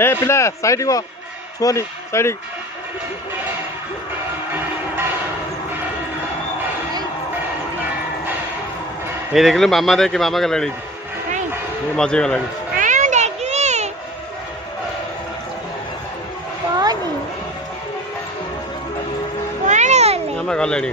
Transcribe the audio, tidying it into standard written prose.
ए पिला साइड को छुअनी साइड ये देख लो मामा देख के मामा का लड़ी ये मजे का लड़ी मामा का लड़ी